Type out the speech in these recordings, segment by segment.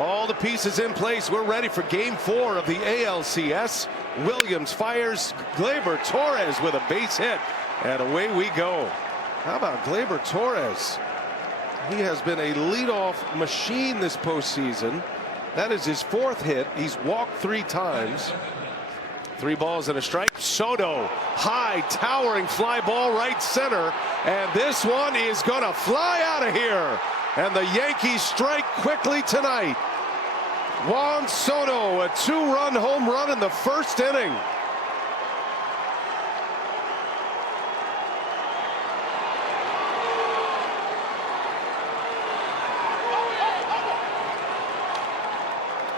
All the pieces in place. We're ready for game 4 of the ALCS. Williams fires Gleyber Torres with a base hit, and away we go. How about Gleyber Torres? He has been a leadoff machine this postseason. That is his 4th hit. He's walked 3 times. 3 balls and a strike. Soto, high towering fly ball right center, and this one is gonna fly out of here. And the Yankees strike quickly tonight. Juan Soto, a 2-run home run in the 1st inning.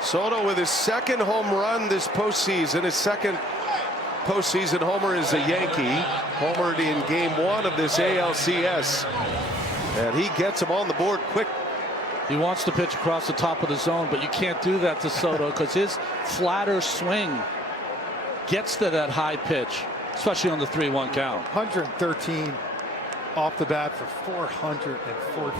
Soto with his 2nd home run this postseason. His 2nd postseason homer is a Yankee. Homered in game 1 of this ALCS. And he gets him on the board quick. He wants to pitch across the top of the zone, but you can't do that to Soto because his flatter swing gets to that high pitch, especially on the 3-1 count. 113 off the bat for 414.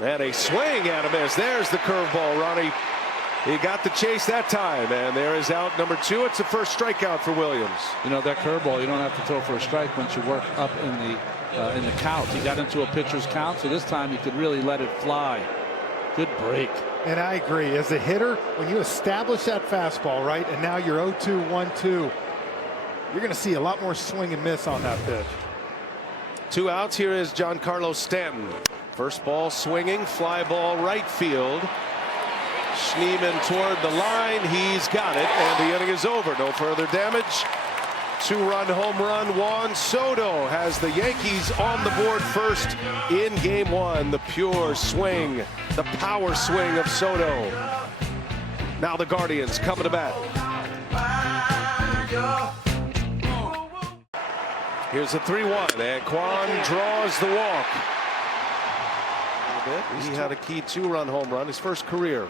And a swing and a miss. There's the curveball, Ronnie. He got the chase that time, and there is out number 2. It's the first strikeout for Williams. You know, that curveball, you don't have to throw for a strike once you work up in the count. He got into a pitcher's count, so this time he could really let it fly. Good break. And I agree. As a hitter, when you establish that fastball, right, and now you're 0-2, 1-2, you're going to see a lot more swing and miss on that pitch. 2 outs. Here is Giancarlo Stanton. First ball swinging, fly ball right field. Schneemann toward the line. He's got it, and the inning is over. No further damage. 2-run home run. Juan Soto has the Yankees on the board first in game 1. The pure swing, the power swing of Soto. Now the Guardians coming to bat. Here's a 3-1, and Kwan draws the walk. He had a key 2-run home run, his first career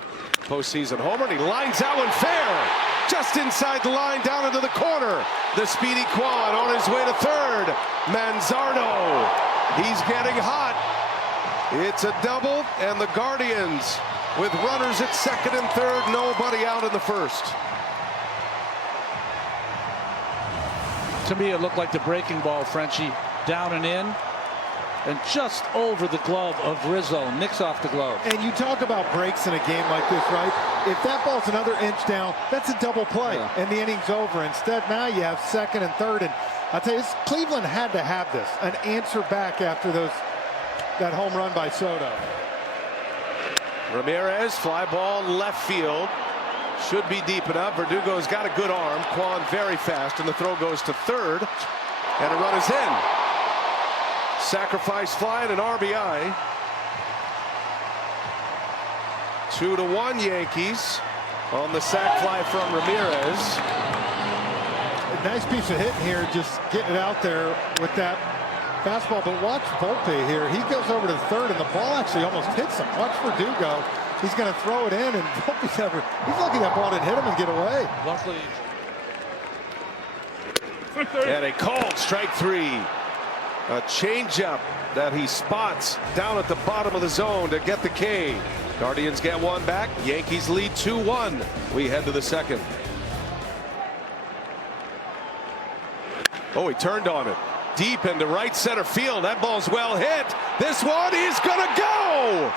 postseason homer, and he lines that one fair. Just inside the line, down into the corner. The speedy Kwan on his way to 3rd. Manzardo, he's getting hot. It's a double, and the Guardians with runners at 2nd and 3rd, nobody out in the 1st. To me, it looked like the breaking ball, Frenchie, down and in, and just over the glove of Rizzo. Nicks off the glove. And you talk about breaks in a game like this, right? If that ball's another inch down, that's a double play, and the inning's over. Instead, now you have 2nd and 3rd, and I'll tell you, Cleveland had to have this, an answer back after that home run by Soto. Ramirez, fly ball left field. Should be deep enough. Verdugo's got a good arm. Kwan very fast, and the throw goes to 3rd, and a run is in. Sacrifice fly and an RBI. 2-1 Yankees on the sac fly from Ramirez. A nice piece of hitting here, just getting it out there with that fastball. But watch Volpe here. He goes over to 3rd, and the ball actually almost hits him. Watch Verdugo. He's going to throw it in, and Volpe's he's lucky that ball didn't hit him and get away. Luckily. And a called strike 3. A changeup that he spots down at the bottom of the zone to get the K. Guardians get 1 back. Yankees lead 2-1. We head to the 2nd. Oh, he turned on it. Deep into right center field. That ball's well hit. This one is gonna go.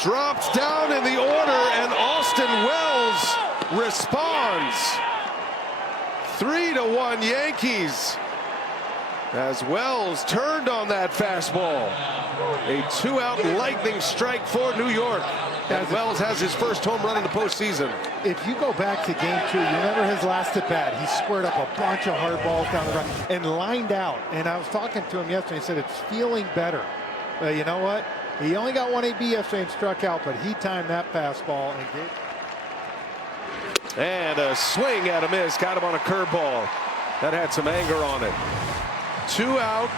Drops down in the order, and Austin Wells responds. 3-1 Yankees as Wells turned on that fastball. A 2-out lightning strike for New York. And Wells has his first home run in the postseason. If you go back to game 2, you remember his last at bat. He squared up a bunch of hard balls down the run and lined out. And I was talking to him yesterday. He said it's feeling better. You know what? He only got 1 AB yesterday and struck out, but he timed that fastball and gave. And a swing and a miss. Got him on a curveball. That had some anger on it. 2-out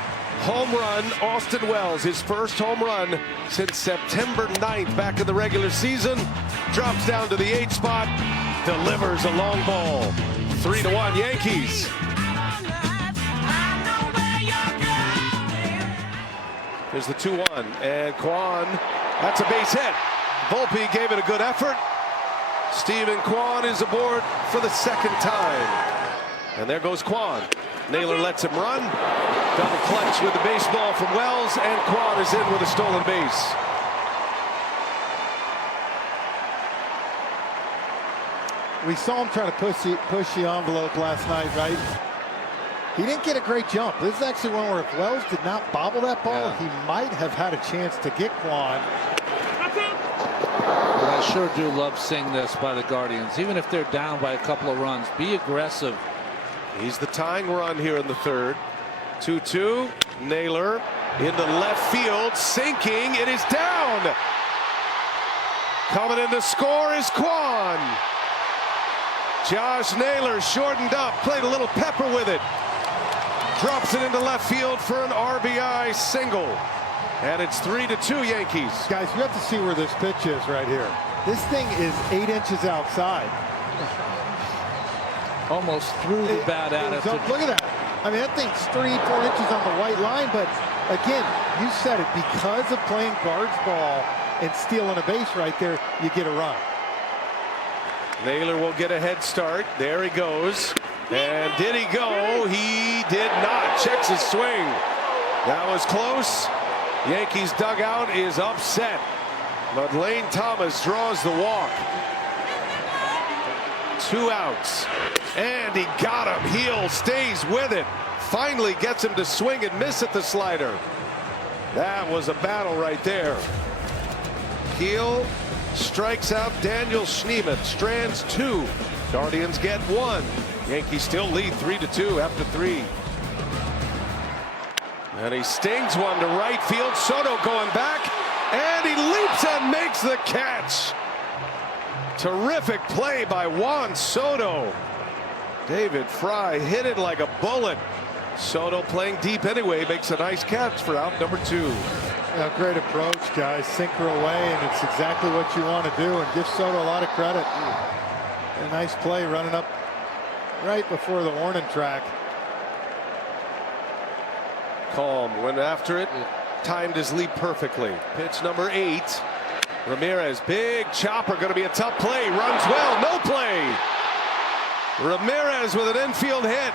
home run. Austin Wells, his first home run since September 9th back in the regular season. Drops down to the 8th spot. Delivers a long ball. 3-1 Yankees. Here's the 2-1, and Kwan, that's a base hit. Volpe gave it a good effort. Steven Kwan is aboard for the second time. And there goes Kwan. Naylor lets him run. Double clutch with the baseball from Wells, and Kwan is in with a stolen base. We saw him trying to push the envelope last night, right? He didn't get a great jump. This is actually one where if Wells did not bobble that ball, he might have had a chance to get Kwan. But I sure do love seeing this by the Guardians. Even if they're down by a couple of runs, be aggressive. He's the tying run here in the third. 2-2. Naylor into left field, sinking. It is down. Coming in to score is Kwan. Josh Naylor shortened up, played a little pepper with it. Drops it into left field for an RBI single. And it's 3-2 Yankees. Guys, we have to see where this pitch is right here. This thing is 8 inches outside. Almost threw the bat at it. Look at that. I mean, that thing's 3-4 inches on the white line. But again, you said it, because of playing guards ball and stealing a base right there, you get a run. Naylor will get a head start. There he goes. And did he go? He did not. Checks his swing. That was close. Yankees dugout is upset. But Lane Thomas draws the walk. 2 outs. And he got him. Heel stays with it. Finally gets him to swing and miss at the slider. That was a battle right there. Heel strikes out Daniel Schneemann. Strands 2. Guardians get 1. Yankees still lead 3-2 after 3. And he stings one to right field. Soto going back, and he leaps and makes the catch. Terrific play by Juan Soto. David Fry hit it like a bullet. Soto playing deep anyway makes a nice catch for out number 2. Yeah, great approach, guys. Sinker away, and it's exactly what you want to do, and give Soto a lot of credit. A nice play running up right before the warning track. Calm, went after it, timed his leap perfectly. Pitch number 8. Ramirez, big chopper, going to be a tough play. Runs well, no play. Ramirez with an infield hit.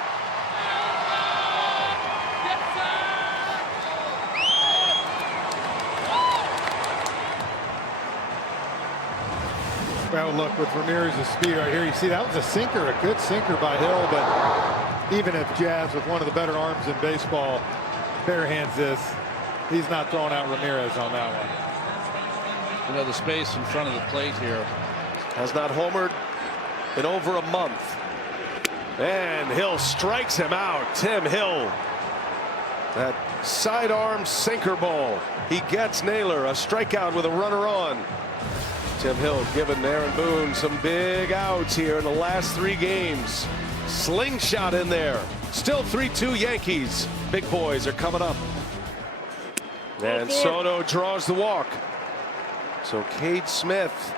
Well, look, with Ramirez's speed right here, you see that was a sinker, a good sinker by Hill, but even if Jazz, with one of the better arms in baseball, bare hands this, he's not throwing out Ramirez on that one. You know, the space in front of the plate here. Has not homered in over a month. And Hill strikes him out. Tim Hill. That sidearm sinker ball. He gets Naylor a strikeout with a runner on. Tim Hill giving Aaron Boone some big outs here in the last 3 games. Slingshot in there. Still 3-2 Yankees. Big boys are coming up. And Soto draws the walk. So Cade Smith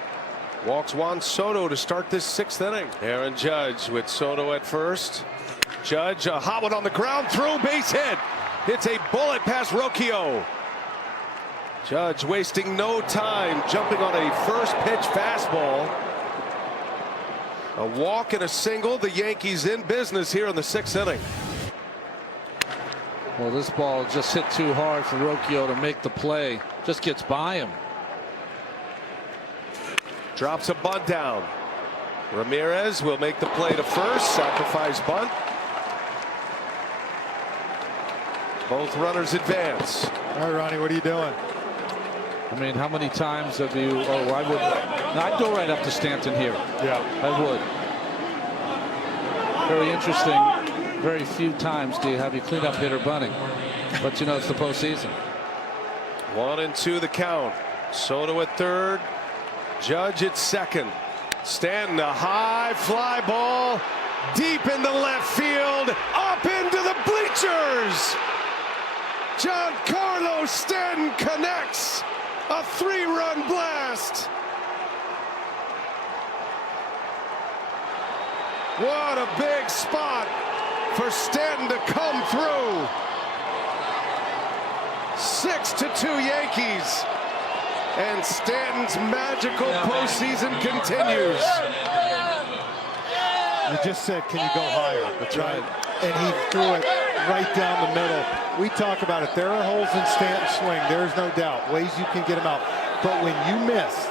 walks Juan Soto to start this 6th inning. Aaron Judge with Soto at first. Judge, a hot one on the ground, throw, base hit. Hits a bullet past Rocchio. Judge wasting no time, jumping on a first pitch fastball. A walk and a single. The Yankees in business here in the 6th inning. Well, this ball just hit too hard for Rocchio to make the play. Just gets by him. Drops a bunt down. Ramirez will make the play to first. Sacrifice bunt. Both runners advance. All right, Ronnie, what are you doing? I mean, how many times have you? Oh, I would. I'd go right up to Stanton here. Yeah, I would. Very interesting. Very few times do you have your cleanup hitter bunting, but you know it's the postseason. 1-2 the count. Soto at third. Judge at second. Stanton, a high fly ball deep into left field, up into the bleachers. Giancarlo Stanton connects. A 3-run blast. What a big spot for Stanton to come through. 6-2 Yankees. And Stanton's magical postseason continues. You just said, can you go higher? That's right. And he threw it right down the middle. We talk about it. There are holes in Stanton's swing. There's no doubt. Ways you can get him out. But when you miss,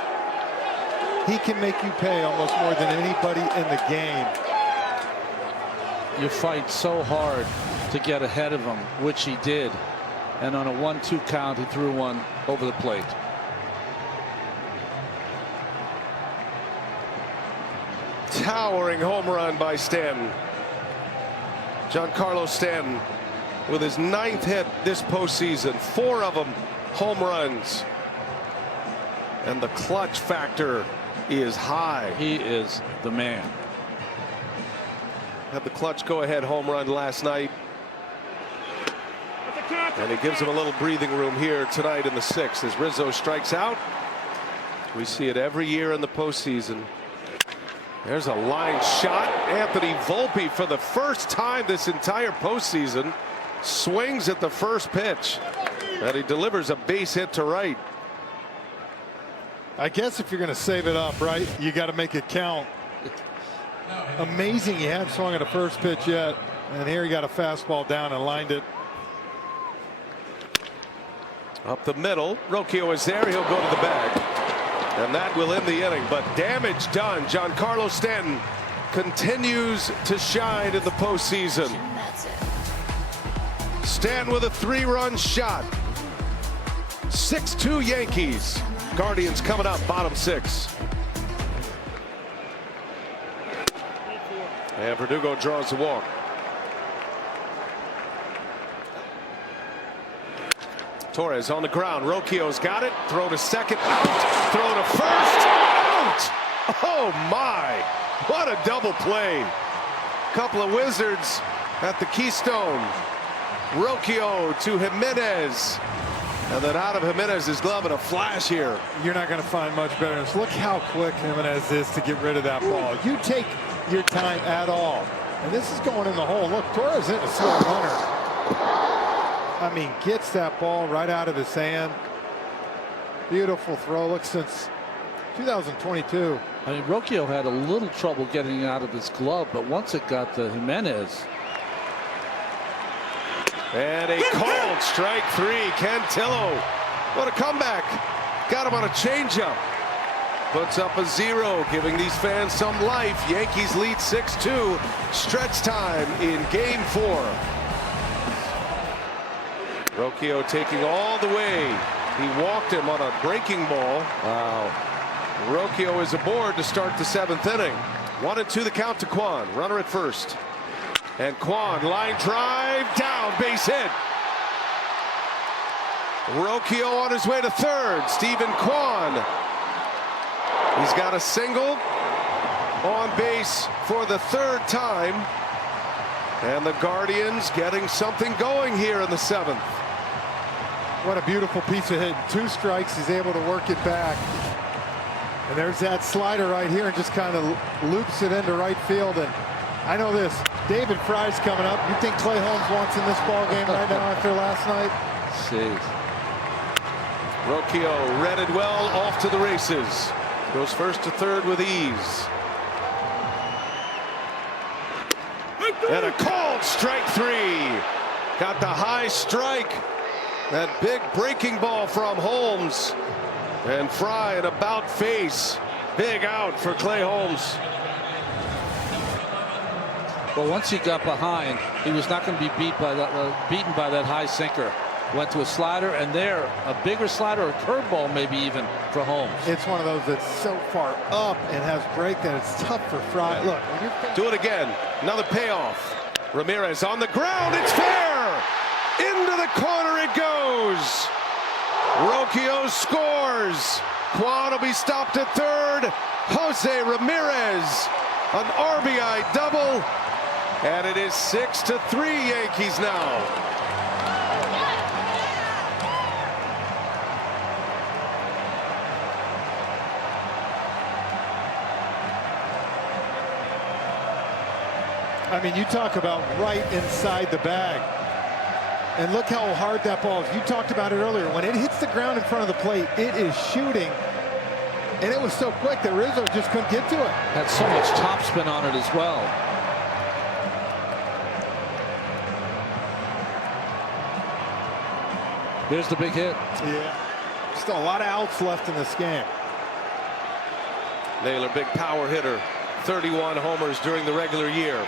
he can make you pay almost more than anybody in the game. You fight so hard to get ahead of him, which he did. And on a 1-2 count, he threw one over the plate. Towering home run by Stanton. Giancarlo Stanton with his 9th hit this postseason. 4 of them home runs. And the clutch factor is high. He is the man. Had the clutch go-ahead home run last night. And it gives him a little breathing room here tonight in the 6th as Rizzo strikes out. We see it every year in the postseason. There's a line shot. Anthony Volpe, for the first time this entire postseason, swings at the first pitch. And he delivers a base hit to right. I guess if you're going to save it up, right, you got to make it count. Amazing he hadn't swung at a first pitch yet. And here he got a fastball down and lined it. Up the middle. Rocchio is there. He'll go to the bag. And that will end the inning. But damage done. Giancarlo Stanton continues to shine in the postseason. Stanton with a 3-run shot. 6-2 Yankees. Guardians coming up bottom 6. And Verdugo draws the walk. Torres on the ground. Rocchio's got it. Throw to second. Out. Throw to first. Out. Oh my. What a double play. Couple of wizards at the Keystone. Rocchio to Jimenez. And then out of Jimenez's glove in a flash here. You're not going to find much better than this. Look how quick Jimenez is to get rid of that ball. You take your time at all. And this is going in the hole. Look, Torres isn't a slow runner. I mean, gets that ball right out of his hand. Beautiful throw. Look, since 2022. I mean, Rocchio had a little trouble getting out of his glove, but once it got to Jimenez. And a called strike 3. Cantillo. What a comeback. Got him on a changeup. Puts up a 0, giving these fans some life. Yankees lead 6-2. Stretch time in game 4. Rocchio taking all the way. He walked him on a breaking ball. Wow. Rocchio is aboard to start the 7th inning. 1-2 the count to Kwan. Runner at first. And Kwan, line drive, down, base hit. Rocchio on his way to third. Stephen Kwan. He's got a single on base for the 3rd time. And the Guardians getting something going here in the 7th. What a beautiful piece of hit. 2 strikes. He's able to work it back. And there's that slider right here and just kind of loops it into right field. And I know this. David Fry's coming up. You think Clay Holmes wants in this ball game right now after last night? Jeez. Rocchio read it well, off to the races. Goes first to third with ease. And a called strike 3. Got the high strike. That big breaking ball from Holmes. And Fry an about face. Big out for Clay Holmes. Well, once he got behind, he was not going to be beaten by that high sinker. Went to a slider, and there, a bigger slider or curveball maybe even for Holmes. It's one of those that's so far up and has break that it's tough for Fry. Look, when you're do it again. Another payoff. Ramirez on the ground. It's fair. Into the corner it goes. Rocchio scores. Kwan will be stopped at third. Jose Ramirez, an RBI double. And it is 6-3 Yankees now. I mean, you talk about right inside the bag. And look how hard that ball is. You talked about it earlier. When it hits the ground in front of the plate, it is shooting. And it was so quick that Rizzo just couldn't get to it. Had so much topspin on it as well. Here's the big hit. Yeah. Still a lot of outs left in this game. Naylor, big power hitter. 31 homers during the regular year.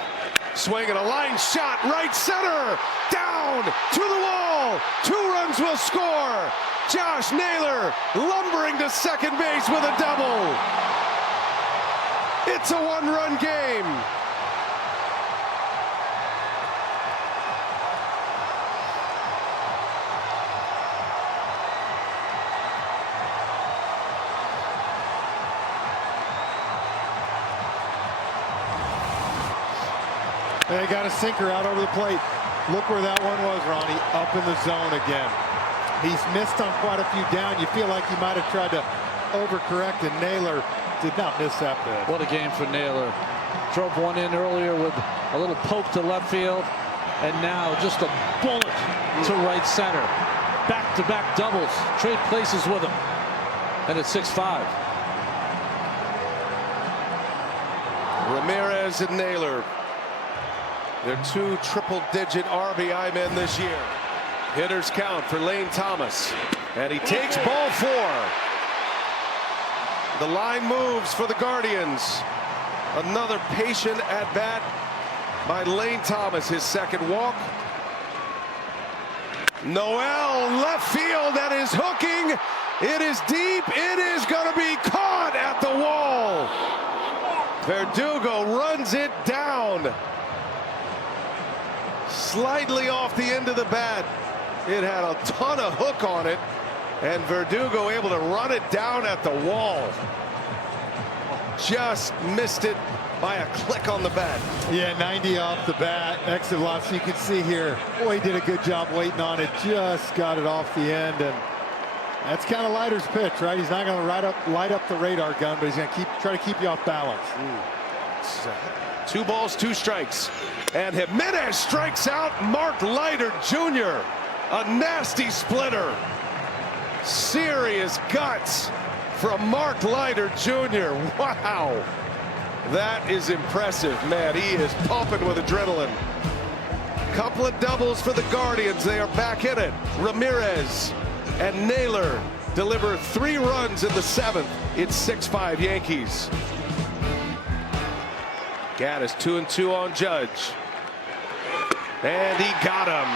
Swinging a line shot, right center, down to the wall. 2 runs will score. Josh Naylor lumbering to second base with a double. It's a 1-run game. They got a sinker out over the plate. Look where that one was, Ronnie. Up in the zone again. He's missed on quite a few down. You feel like he might have tried to overcorrect, and Naylor did not miss that pitch. What a game for Naylor. Drove one in earlier with a little poke to left field, and now just a bullet to right center. Back-to-back doubles. Trade places with him. And it's 6-5. Ramirez and Naylor. They're 2 triple-digit RBI men this year. Hitters count for Lane Thomas. And he takes ball 4. The line moves for the Guardians. Another patient at bat by Lane Thomas, his second walk. Noel left field, that is hooking. It is deep. It is going to be caught at the wall. Verdugo runs it down. Slightly off the end of the bat. It had a ton of hook on it, and Verdugo able to run it down at the wall. Just missed it by a click on the bat. Yeah, 90 off the bat. Exit loss. You can see here. Boy, he did a good job waiting on it. Just got it off the end, and that's kind of Leiter's pitch, right? He's not going to light up the radar gun, but he's going to try to keep you off balance. 2 balls, 2 strikes. And Jimenez strikes out Mark Leiter Jr. A nasty splitter. Serious guts from Mark Leiter Jr. Wow. That is impressive, man. He is pumping with adrenaline. Couple of doubles for the Guardians. They are back in it. Ramirez and Naylor deliver 3 runs in the 7th. It's 6-5 Yankees. Gaddis 2-2 on Judge. And he got him.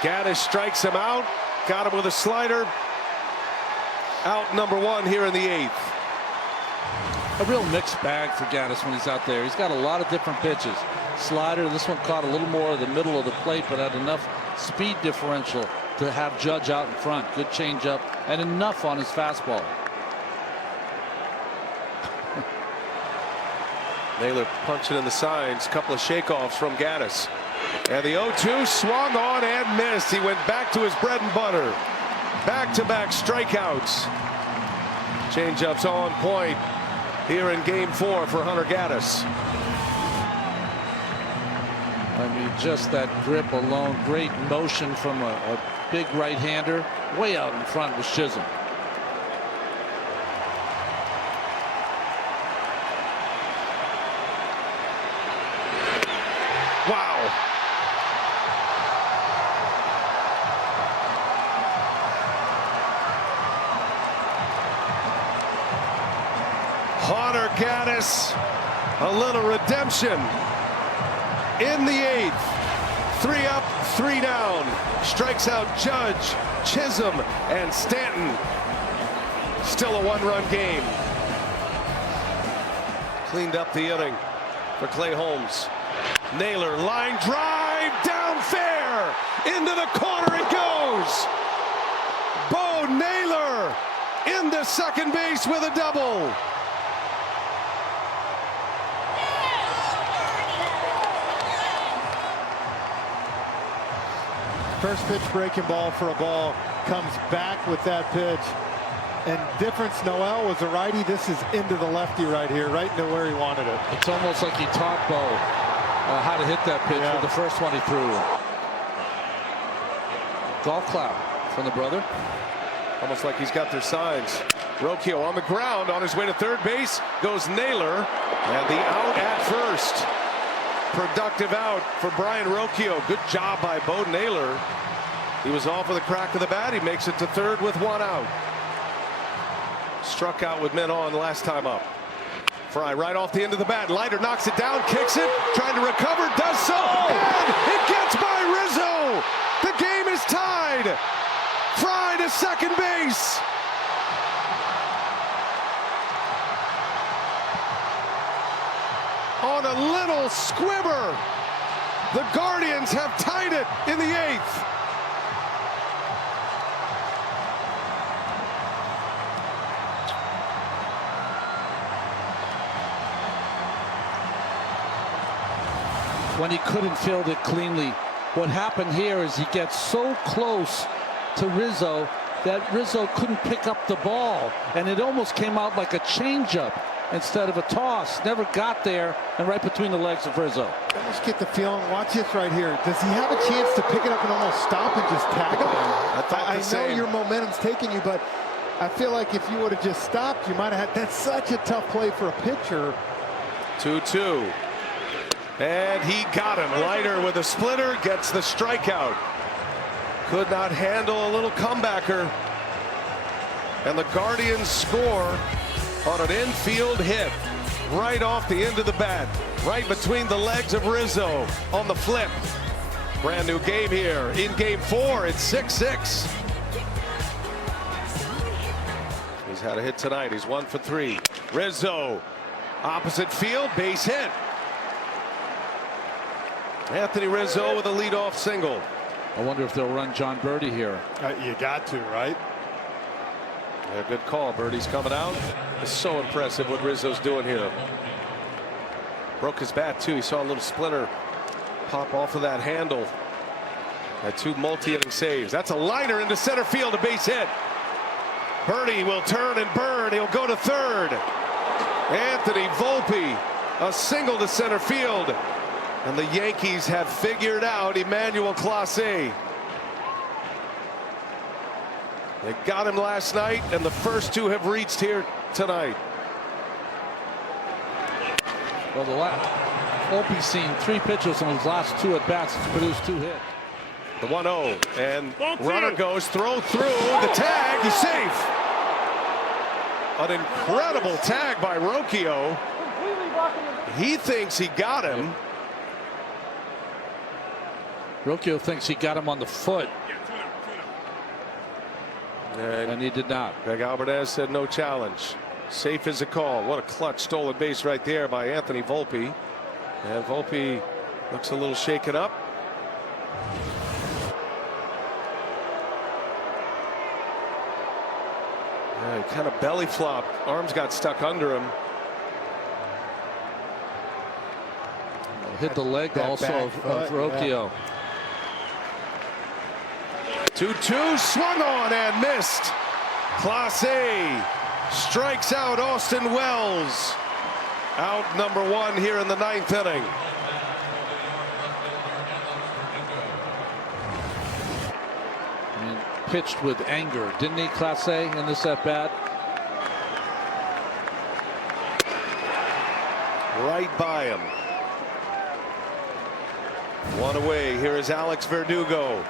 Gaddis strikes him out. Got him with a slider. Out number 1 here in the 8th. A real mixed bag for Gaddis when he's out there. He's got a lot of different pitches. Slider, this one caught a little more of the middle of the plate, but had enough speed differential to have Judge out in front. Good changeup and enough on his fastball. Naylor punching in the signs. Couple of shakeoffs from Gaddis. And the 0-2 swung on and missed. He went back to his bread and butter. Back-to-back strikeouts. Changeups on point here in game 4 for Hunter Gaddis. I mean, just that grip alone. Great motion from a big right-hander. Way out in front was Chisholm. Wow. Hunter Gaddis, a little redemption in the 8th. 3 up, 3 down. Strikes out Judge, Chisholm, and Stanton. Still a 1-run game. Cleaned up the inning for Clay Holmes. Naylor, line drive, down fair, into the corner it goes. Bo Naylor into second base with a double. First pitch breaking ball for a ball. Comes back with that pitch. And difference, Noel was a righty. This is into the lefty right here, right into where he wanted it. It's almost like he taught Bo how to hit that pitch with the first one he threw. Golf clap from the brother. Almost like he's got their signs. Rocchio on the ground on his way to third base. Goes Naylor. And the out at first. Productive out for Brian Rocchio. Good job by Bo Naylor. He was off with a crack of the bat. He makes it to third with one out. Struck out with men on last time up. Fry right off the end of the bat. Leiter knocks it down, kicks it, trying to recover, does so, and it gets by Rizzo. The game is tied. Fry to second base. On a little squibber. The Guardians have tied it in the 8th. When he couldn't field it cleanly. What happened here is he gets so close to Rizzo that Rizzo couldn't pick up the ball, and it almost came out like a changeup instead of a toss. Never got there, and right between the legs of Rizzo. I almost get the feeling, watch this right here. Does he have a chance to pick it up and almost stop and just tag him? I know your momentum's taking you, but I feel like if you would have just stopped, you might have had. That's such a tough play for a pitcher. 2-2. And he got him. Leiter with a splitter gets the strikeout. Could not handle a little comebacker. And the Guardians score on an infield hit right off the end of the bat, right between the legs of Rizzo on the flip. Brand new game here in game 4. It's 6-6. He's had a hit tonight. He's 1 for 3. Rizzo, opposite field, base hit. Anthony Rizzo with a leadoff single. I wonder if they'll run John Birdie here. You got to, right? Yeah, good call. Birdie's coming out. It's so impressive what Rizzo's doing here. Broke his bat too. He saw a little splitter pop off of that handle. Had 2 multi-inning saves. That's a liner into center field, a base hit. Birdie will turn and burn. He'll go to third. Anthony Volpe, a single to center field. And the Yankees have figured out Emmanuel Clase. They got him last night, and the first 2 have reached here tonight. Well, Volpe's seen 3 pitches on his last 2 at bats to produce 2 hits. The 1-0, and runner goes, throw through the tag. He's safe. An incredible tag by Rocchio. He thinks he got him. Rocchio thinks he got him on the foot. And he did not. Greg Albertez said no challenge. Safe as a call. What a clutch stolen base right there by Anthony Volpe. And Volpe looks a little shaken up. Yeah, he kind of belly flopped. Arms got stuck under him. Hit the leg also of Rocchio. 2-2, swung on and missed. Clase strikes out Austin Wells. Out number 1 here in the 9th inning. I mean, pitched with anger, didn't he, Clase, in this at bat? Right by him. 1 away. Here is Alex Verdugo.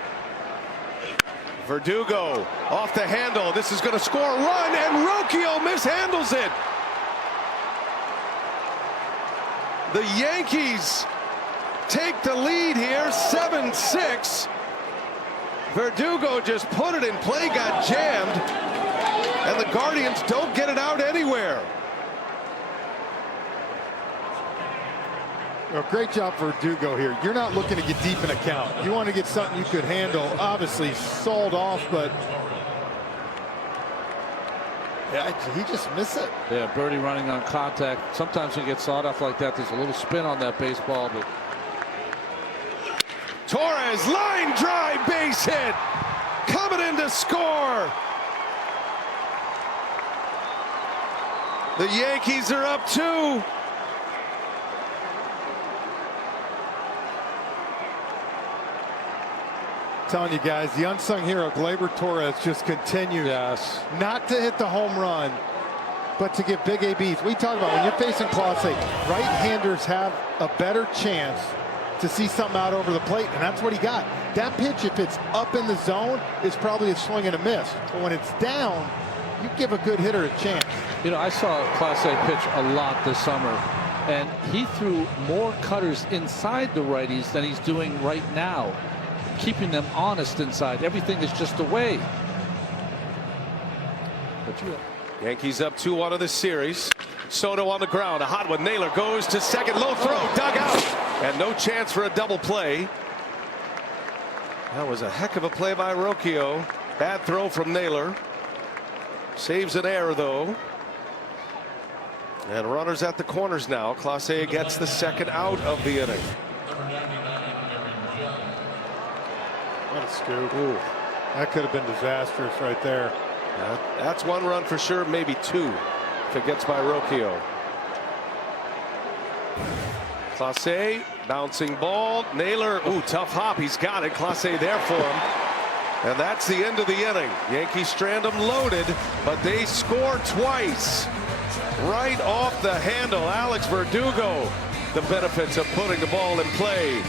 Verdugo off the handle. This is going to score a run, and Rocchio mishandles it. The Yankees take the lead here, 7-6. Verdugo just put it in play, got jammed, and the Guardians don't get it out anywhere. Well, great job for Verdugo here. You're not looking to get deep in a count. You want to get something you could handle. Obviously sold off, but yeah, he just missed it. Yeah, Birdie running on contact. Sometimes when you get sawed off like that, there's a little spin on that baseball. But Torres, line drive, base hit. Coming in to score. The Yankees are up 2. Telling you guys, the unsung hero, Gleyber Torres, just continues not to hit the home run, but to give big ABs. We talk about when you're facing Clase, right-handers have a better chance to see something out over the plate, and that's what he got. That pitch, if it's up in the zone, is probably a swing and a miss. But when it's down, you give a good hitter a chance. You know, I saw Clase pitch a lot this summer, and he threw more cutters inside the righties than he's doing right now, keeping them honest inside. Everything is just away. Yankees up 2-1 of this series. Soto on the ground, a hot one. Naylor goes to second, low throw, dug out, and no chance for a double play. That was a heck of a play by Rocchio. Bad throw from Naylor. Saves an error though. And runners at the corners now. Clase gets the second out of the inning. What a scoop. Ooh, that could have been disastrous right there. That's one run for sure, maybe two if it gets by Rocchio. Clase, bouncing ball. Naylor, ooh, tough hop. He's got it. Clase there for him. And that's the end of the inning. Yankees strand them loaded, but they score twice. Right off the handle. Alex Verdugo, the benefits of putting the ball in play.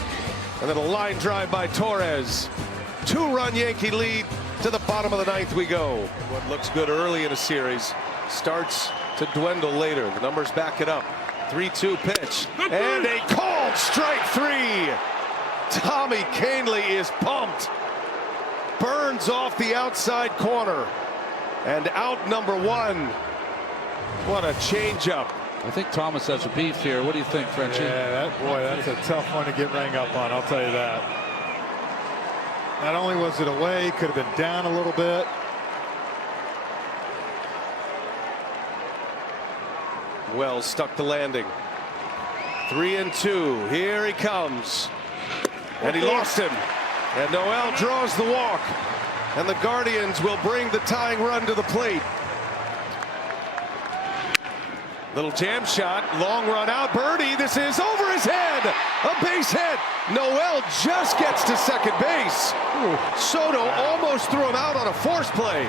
And then a line drive by Torres. 2-run Yankee lead. To the bottom of the ninth we go. What looks good early in a series starts to dwindle later. The numbers back it up. 3-2 pitch. And a called strike three. Tommy Kahnle is pumped. Burns off the outside corner. And out number one. What a changeup. I think Thomas has a beef here. What do you think, Frenchie? Yeah, that's a tough one to get rang up on, I'll tell you that. Not only was it away, could have been down a little bit. Wells stuck the landing. 3-2. Here he comes. And he lost him. And Noel draws the walk. And the Guardians will bring the tying run to the plate. Little jam shot, long run out. Birdie, this is over his head. A base hit. Noel just gets to second base. Ooh. Soto almost threw him out on a force play.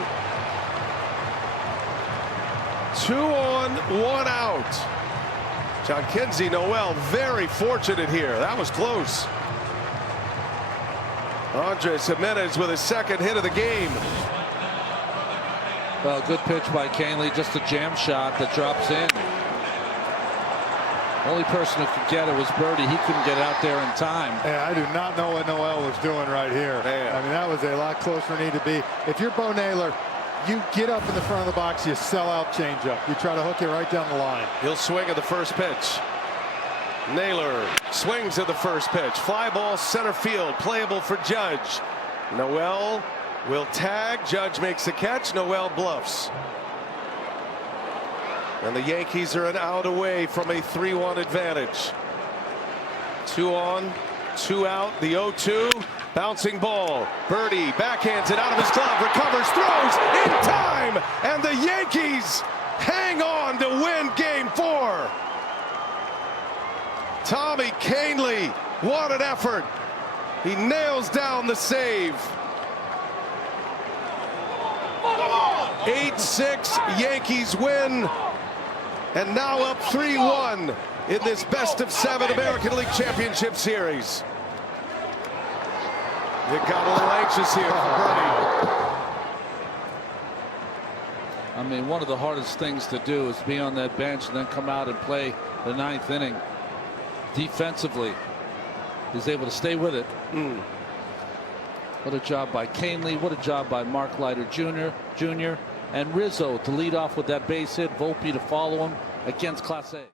2 on, 1 out. John Kinsey, Noel, very fortunate here. That was close. Andres Jimenez with his second hit of the game. Well, good pitch by Kahnle, just a jam shot that drops in. Only person who could get it was Birdie. He couldn't get out there in time. Yeah, I do not know what Noel was doing right here. Man. I mean, that was a lot closer than it needed to be. If you're Bo Naylor, you get up in the front of the box, you sell out changeup. You try to hook it right down the line. He'll swing at the first pitch. Naylor swings at the first pitch. Fly ball center field, playable for Judge. Noel will tag. Judge makes the catch. Noel bluffs. And the Yankees are an out away from a 3-1 advantage. 2 on, 2 out. The 0-2. Bouncing ball. Birdie backhands it out of his glove. Recovers, throws in time. And the Yankees hang on to win Game 4. Tommy Kahnle, what an effort. He nails down the save. 8-6 Yankees win. And now up 3-1 in this best-of-7 American League Championship Series. They got a little anxious here for Birdie. I mean, one of the hardest things to do is be on that bench and then come out and play the 9th inning. Defensively, he's able to stay with it. What a job by Kahnle. What a job by Mark Leiter Jr. And Rizzo to lead off with that base hit. Volpe to follow him against Clase.